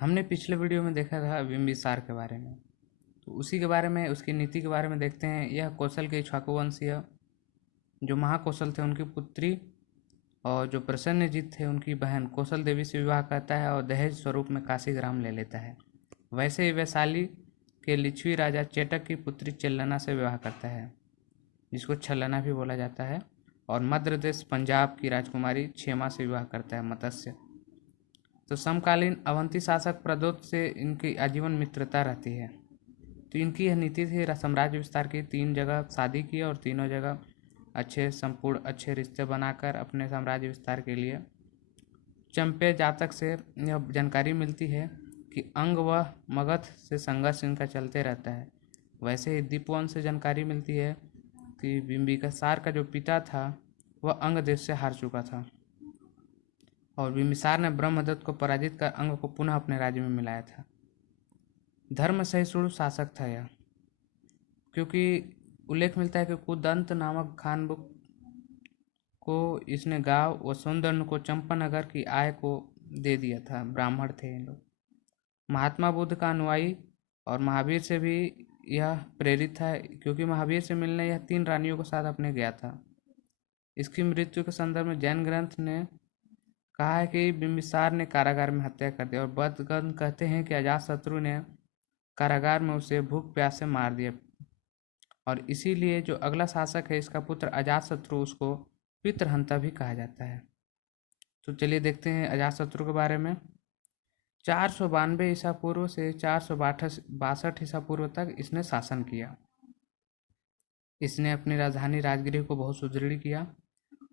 हमने पिछले वीडियो में देखा था बिंबिसार के बारे में। तो उसी के बारे में, उसकी नीति के बारे में देखते हैं। यह कौशल के इक्ष्वाकु वंशीय जो महाकौशल थे उनकी पुत्री और जो प्रसन्नजीत थे उनकी बहन कौशल देवी से विवाह करता है और दहेज स्वरूप में काशी ग्राम ले लेता है। वैसे ही वैशाली के लिच्छवी राजा चेटक की पुत्री चेल्लना से विवाह करता है, जिसको छलना भी बोला जाता है। और मध्य प्रदेश पंजाब की राजकुमारी क्षेमा से विवाह करता है, मत्स्य। तो समकालीन अवंती शासक प्रदोत से इनकी आजीवन मित्रता रहती है। तो इनकी यह नीति थी साम्राज्य विस्तार की। 3 जगह शादी की और तीनों जगह संपूर्ण अच्छे रिश्ते बनाकर अपने साम्राज्य विस्तार के लिए। चंपे जातक से यह जानकारी मिलती है कि अंग व मगध से संघर्ष इनका चलते रहता है। वैसे ही दीपवंश से जानकारी मिलती है कि बिंबिसार का जो पिता था वह अंग देश से हार चुका था और बिंबिसार ने ब्रह्मदत्त को पराजित कर अंग को पुनः अपने राज्य में मिलाया था। धर्म सहिष्णु शासक था यह, क्योंकि उल्लेख मिलता है कि कुदंत नामक खानबुक को इसने गांव व सौंदर्य को चंपानगर की आय को दे दिया था। ब्राह्मण थे इन लोग। महात्मा बुद्ध का अनुयायी और महावीर से भी यह प्रेरित था, क्योंकि महावीर से मिलने यह 3 रानियों के साथ अपने गया था। इसकी मृत्यु के संदर्भ में जैन ग्रंथ ने कहा है कि बिंबिसार ने कारागार में हत्या कर दी, और बौद्ध ग्रंथ कहते हैं कि अजातशत्रु ने कारागार में उसे भूख प्यास से मार दिया। और इसीलिए जो अगला शासक है इसका पुत्र अजातशत्रु, उसको पितृहंता भी कहा जाता है। तो चलिए देखते हैं अजातशत्रु के बारे में। 492 ईसा पूर्व से 462 ईसा पूर्व तक इसने शासन किया। इसने अपनी राजधानी राजगृह को बहुत सुदृढ़ किया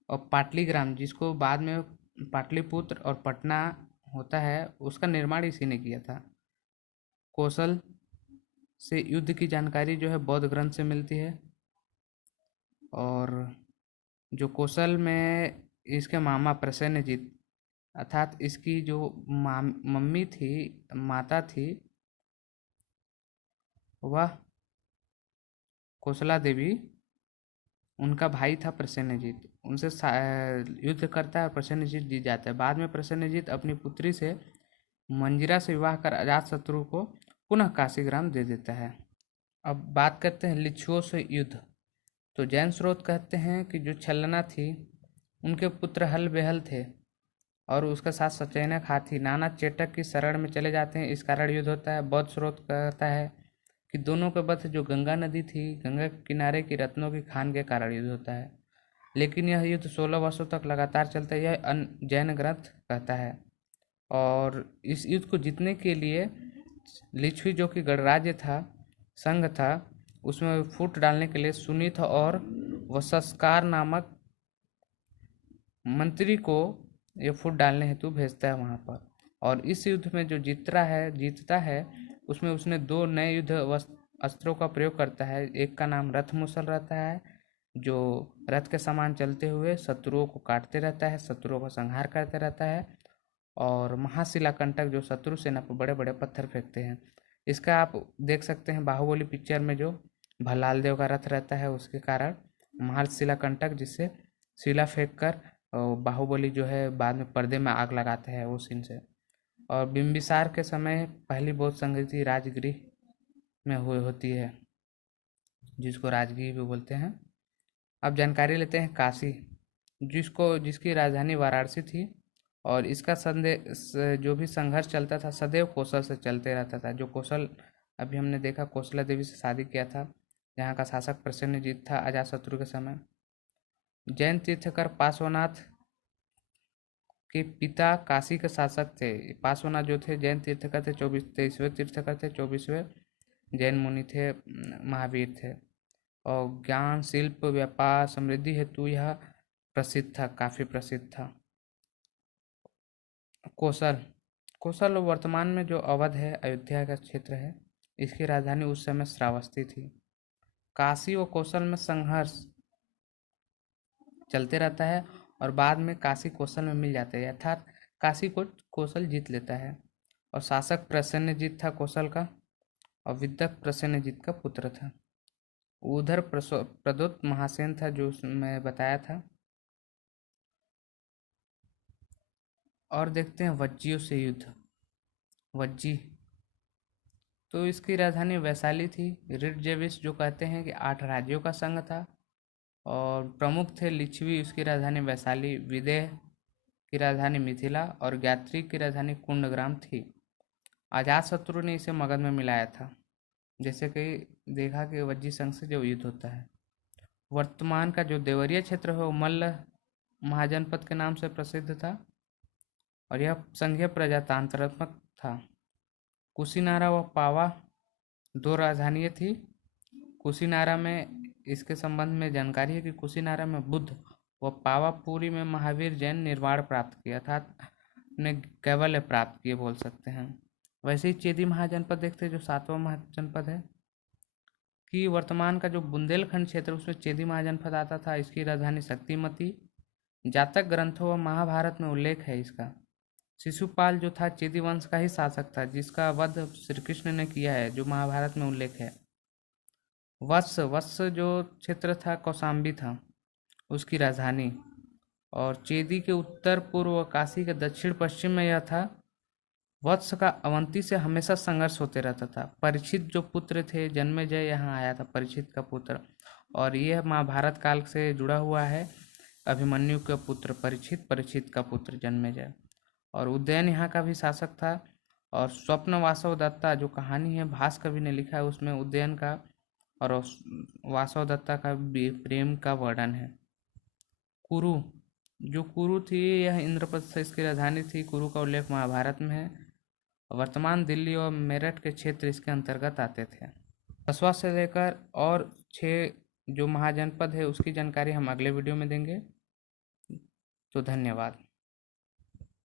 और पाटलीग्राम, जिसको बाद में पाटलिपुत्र और पटना होता है, उसका निर्माण इसी ने किया था। कौशल से युद्ध की जानकारी जो है बौद्ध ग्रंथ से मिलती है। और जो कौशल में इसके मामा प्रसेनजीत, अर्थात इसकी जो मम्मी थी, माता थी, वह कौशला देवी, उनका भाई था प्रसेनजीत। उनसे युद्ध करता है और प्रसेनजीत जीत जाता है। बाद में प्रसेनजीत अपनी पुत्री से मंजिरा से विवाह कर अजातशत्रु को पुनः काशीग्राम दे देता है। अब बात करते हैं लिच्छुओं से युद्ध। तो जैन स्रोत कहते हैं कि जो छलना थी उनके पुत्र हल बेहल थे और उसके साथ सचैनक हाथी नाना चेटक की शरण में चले जाते हैं। इस कारण युद्ध होता है। बौद्ध स्रोत कहता है कि दोनों के मध्य जो गंगा नदी थी, गंगा के किनारे की रत्नों की खान के कारण युद्ध होता है। लेकिन यह युद्ध 16 वर्षों तक लगातार चलता है, यह जैन ग्रंथ कहता है। और इस युद्ध को जीतने के लिए लिच्छवी, जो कि गणराज्य था, संघ था, उसमें फूट डालने के लिए सुनीत और वसस्कार नामक मंत्री को ये फूट डालने हेतु भेजता है वहाँ पर। और इस युद्ध में जो जीतता है उसमें उसने 2 नए युद्ध अस्त्रों का प्रयोग करता है। एक का नाम रथ मुसल रहता है, जो रथ के समान चलते हुए शत्रुओं को काटते रहता है, शत्रुओं का संहार करते रहता है। और महाशिलाकंटक, जो शत्रु सेना पर बड़े बड़े पत्थर फेंकते हैं। इसका आप देख सकते हैं बाहुबली पिक्चर में, जो भल्लाल देव का रथ रहता है, उसके कारण महाशिलाकंटक, जिससे शिला फेंक कर बाहुबली जो है बाद में पर्दे में आग लगाते हैं, वो सीन से। और बिंबिसार के समय पहली बौद्ध संगति राजगृह में होती है, जिसको राजगृह भी बोलते हैं। अब जानकारी लेते हैं काशी, जिसकी राजधानी वाराणसी थी। और इसका जो भी संघर्ष चलता था सदैव कौशल से चलते रहता था। जो कौशल अभी हमने देखा, कौशला देवी से शादी किया था, यहाँ का शासक प्रसेनजीत था अजातशत्रु के समय। जैन तीर्थकर पार्श्वनाथ के पिता काशी के शासक थे। पार्श्वनाथ जो थे जैन तीर्थकर थे, 23वें तीर्थकर थे, 24वें जैन मुनि थे, महावीर थे। और ज्ञान, शिल्प, व्यापार, समृद्धि हेतु यह प्रसिद्ध था, काफ़ी प्रसिद्ध था। कौशल वर्तमान में जो अवध है, अयोध्या का क्षेत्र है, इसकी राजधानी उस समय श्रावस्ती थी। काशी व कौशल में संघर्ष चलते रहता है और बाद में काशी कौशल में मिल जाते हैं, अर्थात काशी को कौशल जीत लेता है। और शासक प्रसेनजीत था कौशल का, और विदक प्रसेनजीत का पुत्र था। उधर प्रदोत महासेन था, जो मैं बताया था। और देखते हैं वज्जियों से युद्ध। वज्जी। तो इसकी राजधानी वैशाली थी। रिडजेविस जो कहते हैं कि 8 राज्यों का संघ था और प्रमुख थे लिच्छवी, उसकी राजधानी वैशाली, विदेह की राजधानी मिथिला और गायत्री की राजधानी कुंडग्राम थी। अजातशत्रु ने इसे मगध में मिलाया था, जैसे कि देखा कि वज्जी संघ से जो युद्ध होता है। वर्तमान का जो देवरिया क्षेत्र है वो मल्ल महाजनपद के नाम से प्रसिद्ध था और यह संघीय प्रजातांत्रात्मक था। कुशीनारा व पावा 2 राजधानियाँ थी। कुशीनारा में इसके संबंध में जानकारी है कि कुशीनारा में बुद्ध व पावापुरी में महावीर जैन निर्वाण प्राप्त किया, अर्थात ने कैवल्य प्राप्त किए बोल सकते हैं। वैसे ही चेदी महाजनपद देखते हैं जो 7वां महाजनपद है कि वर्तमान का जो बुंदेलखंड क्षेत्र उसमें चेदी महाजनपद आता था। इसकी राजधानी शक्तिमती। जातक ग्रंथों व महाभारत में उल्लेख है इसका। शिशुपाल जो था चेदी वंश का ही शासक था जिसका वध श्री कृष्ण ने किया है, जो महाभारत में उल्लेख है। वत्स जो क्षेत्र था कौशाम्बी था उसकी राजधानी, और चेदी के उत्तर पूर्व व काशी के दक्षिण पश्चिम में यह था। वत्स का अवंती से हमेशा संघर्ष होते रहता था। परीक्षित जो पुत्र थे, जन्मेजय यहाँ आया था, परीक्षित का पुत्र, और यह महाभारत काल से जुड़ा हुआ है। अभिमन्यु का पुत्र परीक्षित, परीक्षित का पुत्र जन्मेजय। और उदयन यहाँ का भी शासक था। और स्वप्न वासव दत्ता जो कहानी है भास कवि ने लिखा है, उसमें उदयन का और वासव दत्ता का प्रेम का वर्णन है। कुरु जो कुरु थी यह इंद्रप्रस्थ से इसकी राजधानी थी। कुरु का उल्लेख महाभारत में है। वर्तमान दिल्ली और मेरठ के क्षेत्र इसके अंतर्गत आते थे। 10वां से लेकर और 6 जो महाजनपद है उसकी जानकारी हम अगले वीडियो में देंगे। तो धन्यवाद।